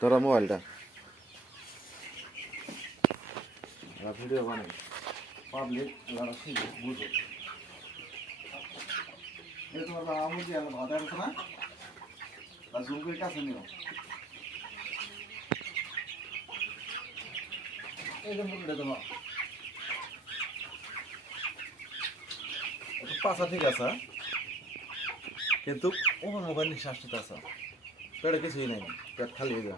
তোরা মোবাইলটা ভিডিও বানাই পাবলিক বুঝো এই তোমার বাবা মুরগি আর ভাত আছে না আর জুম করে কাছে নিও এই যে মুরগিটা তোমার একটু পাশা ঠিক আছে কিন্তু ওখান মোবাইল নিঃশ্বাস নিতে আছে পেটে কিছুই নাই পেট খালি হয়ে যা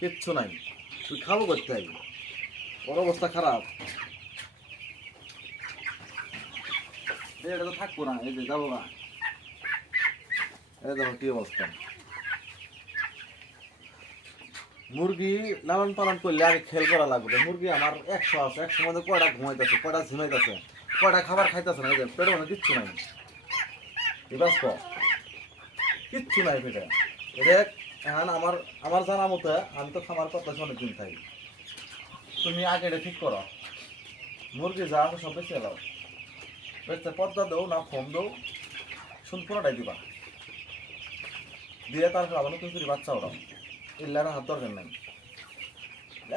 কিচ্ছু নাই তুই খাবো করতে চাই ওর অবস্থা খারাপ এটা তো থাকবো না এই যে যাবো না এই দেখো কি অবস্থা মুরগি লালন পালন করলে আগে খেয়াল করা লাগবে মুরগি আমার 100 আছে 100 মধ্যে কয়টা ঘুমাইতেছে কয়টা ঝিমাইতেছে কয়টা খাবার খাইতেছে না এই যে পেটে মানে কিচ্ছু নাই কিচ্ছু নাই পেটে এটা এখন আমার জানা মতে আমি তো খামার করতেছি অনেকদিন থাকি তুমি আগে এটা ঠিক করো মুরগি যা আছে সব বেঁচে দাও বেঁচে পদ্মা দাও না ফোম দাও শুন পুরোটাই দিবা দিয়ে তারপর আবার নতুন করে বাচ্চা ওরাও ইল্লার হাত দরকার নাই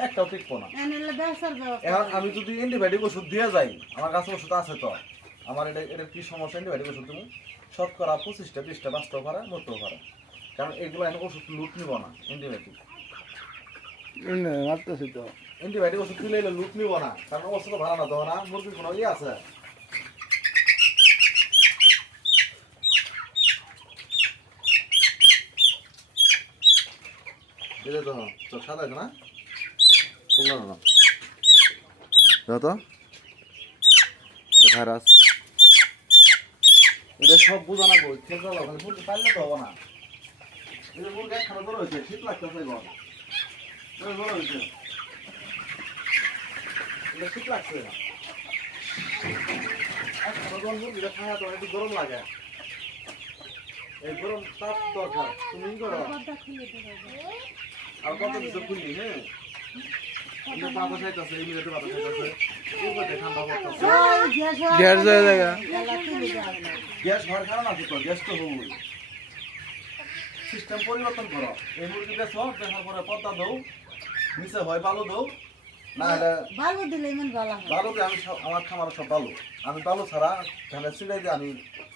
একটাও টিকবো না এখন আমি যদি অ্যান্টিবায়োটিক ওষুধ দিয়ে যাই আমার কাছে ওষুধ আছে তো আমার এটা কি সমস্যা অ্যান্টিবায়োটিক ওষুধ তুমি শতকরা 25টা 20টা বাঁচতেও পারে মরতেও পারে কারণ এগুলো এখন ওষুধ লুট নিব না অ্যান্টিবায়োটিক তো অ্যান্টিবায়োটিক ওষুধ দিলে লুট নিব না কারণ অবস্থা তো ভালো না তো না মুরগির কোনো ইয়ে আছে এটা তো চোখ সাদা আছে না না তো ভাইরাস এটা সব বোঝানো বই খেলতে হবে মুরগি পারলে তো হবো না এটা মুরগি একখানা বড় হয়েছে শীত লাগতেছে ঘর বড় হয়েছে এটা শীত লাগছে একখানা জল মুরগিটা খাওয়া তো একটু গরম লাগে এই গরম তাপ দরকার তুমি করো আর কত কিছু খুললি হ্যাঁ বাতাস আইতাছে এই মিনিটে বাতাস আইতাছে ঠান্ডা পড়তেছে গ্যাস ঘর কারণ আছে তো গ্যাস তো হবই সিস্টেম পরিবর্তন করো এই মুরগি বেছো দেখার পরে পদ্মা দাও নিচে হয় বালু দাও না এটা বালু দিলে এমন বালু দিয়ে আমি আমার খামার সব বালু আমি বালু ছাড়া ধানের সিড়াই দিয়ে আমি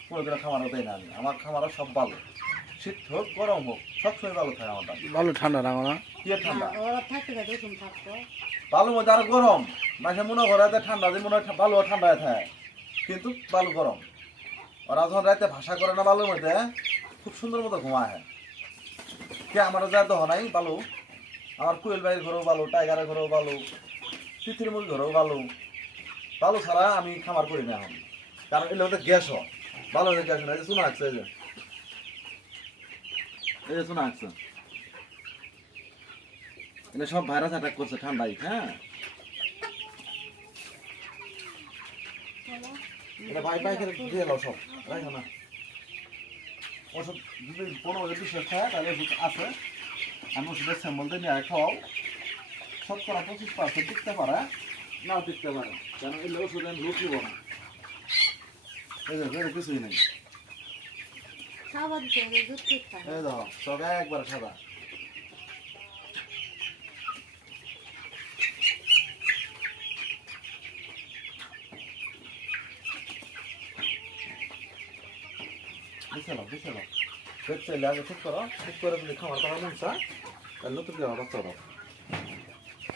কোনো দিন খামারও দেয় না আমি আমার খামারও সব বালু শীত হোক গরম হোক সবসময় বালু খায় আমার বালু ঠান্ডা না কি ঠান্ডা বালুর মধ্যে আরো গরম মাঝে মনে করে ঠান্ডা যে মনে হয় বালু ঠান্ডা থাকে কিন্তু বালু গরম ওরা যখন রাতে ভাষা করে না বালুর মধ্যে খুব সুন্দর মতো ঘুমায় কে আমার যা দহ নাই বালু আমার কুয়েল বাড়ির ঘরেও বালু টাইগারের ঘরেও বালু তিতির মুরগির ঘরেও বালু বালু ছাড়া আমি খামার করি না এখন কারণ এগুলো মধ্যে গ্যাস হয় বালু গ্যাস হয় এই যে শোনা আসছে এই যে শোনা আসছে এটা সব ভাইরাস অ্যাটাক করছে ঠান্ডায় হ্যাঁ এটা বাইকের দিয়ে দাও সব রাখো না ওষুধ যদি 15-20 খায় তাহলে ওষুধ আছে আমি ওষুধের স্যাম্পল দিয়ে নিয়ে খাওয়াও শতকরা 25% টিকতে পারে নাও টিকতে পারে কেন এই ওষুধ আমি লুট নিব না এই যে কিছুই নেই এই দাও সব একবার সাদা বুঝতে দেখতে আগে ঠিক করো ঠিক করে যদি খামার করা মন চা তাহলে নতুন বাচ্চা দাও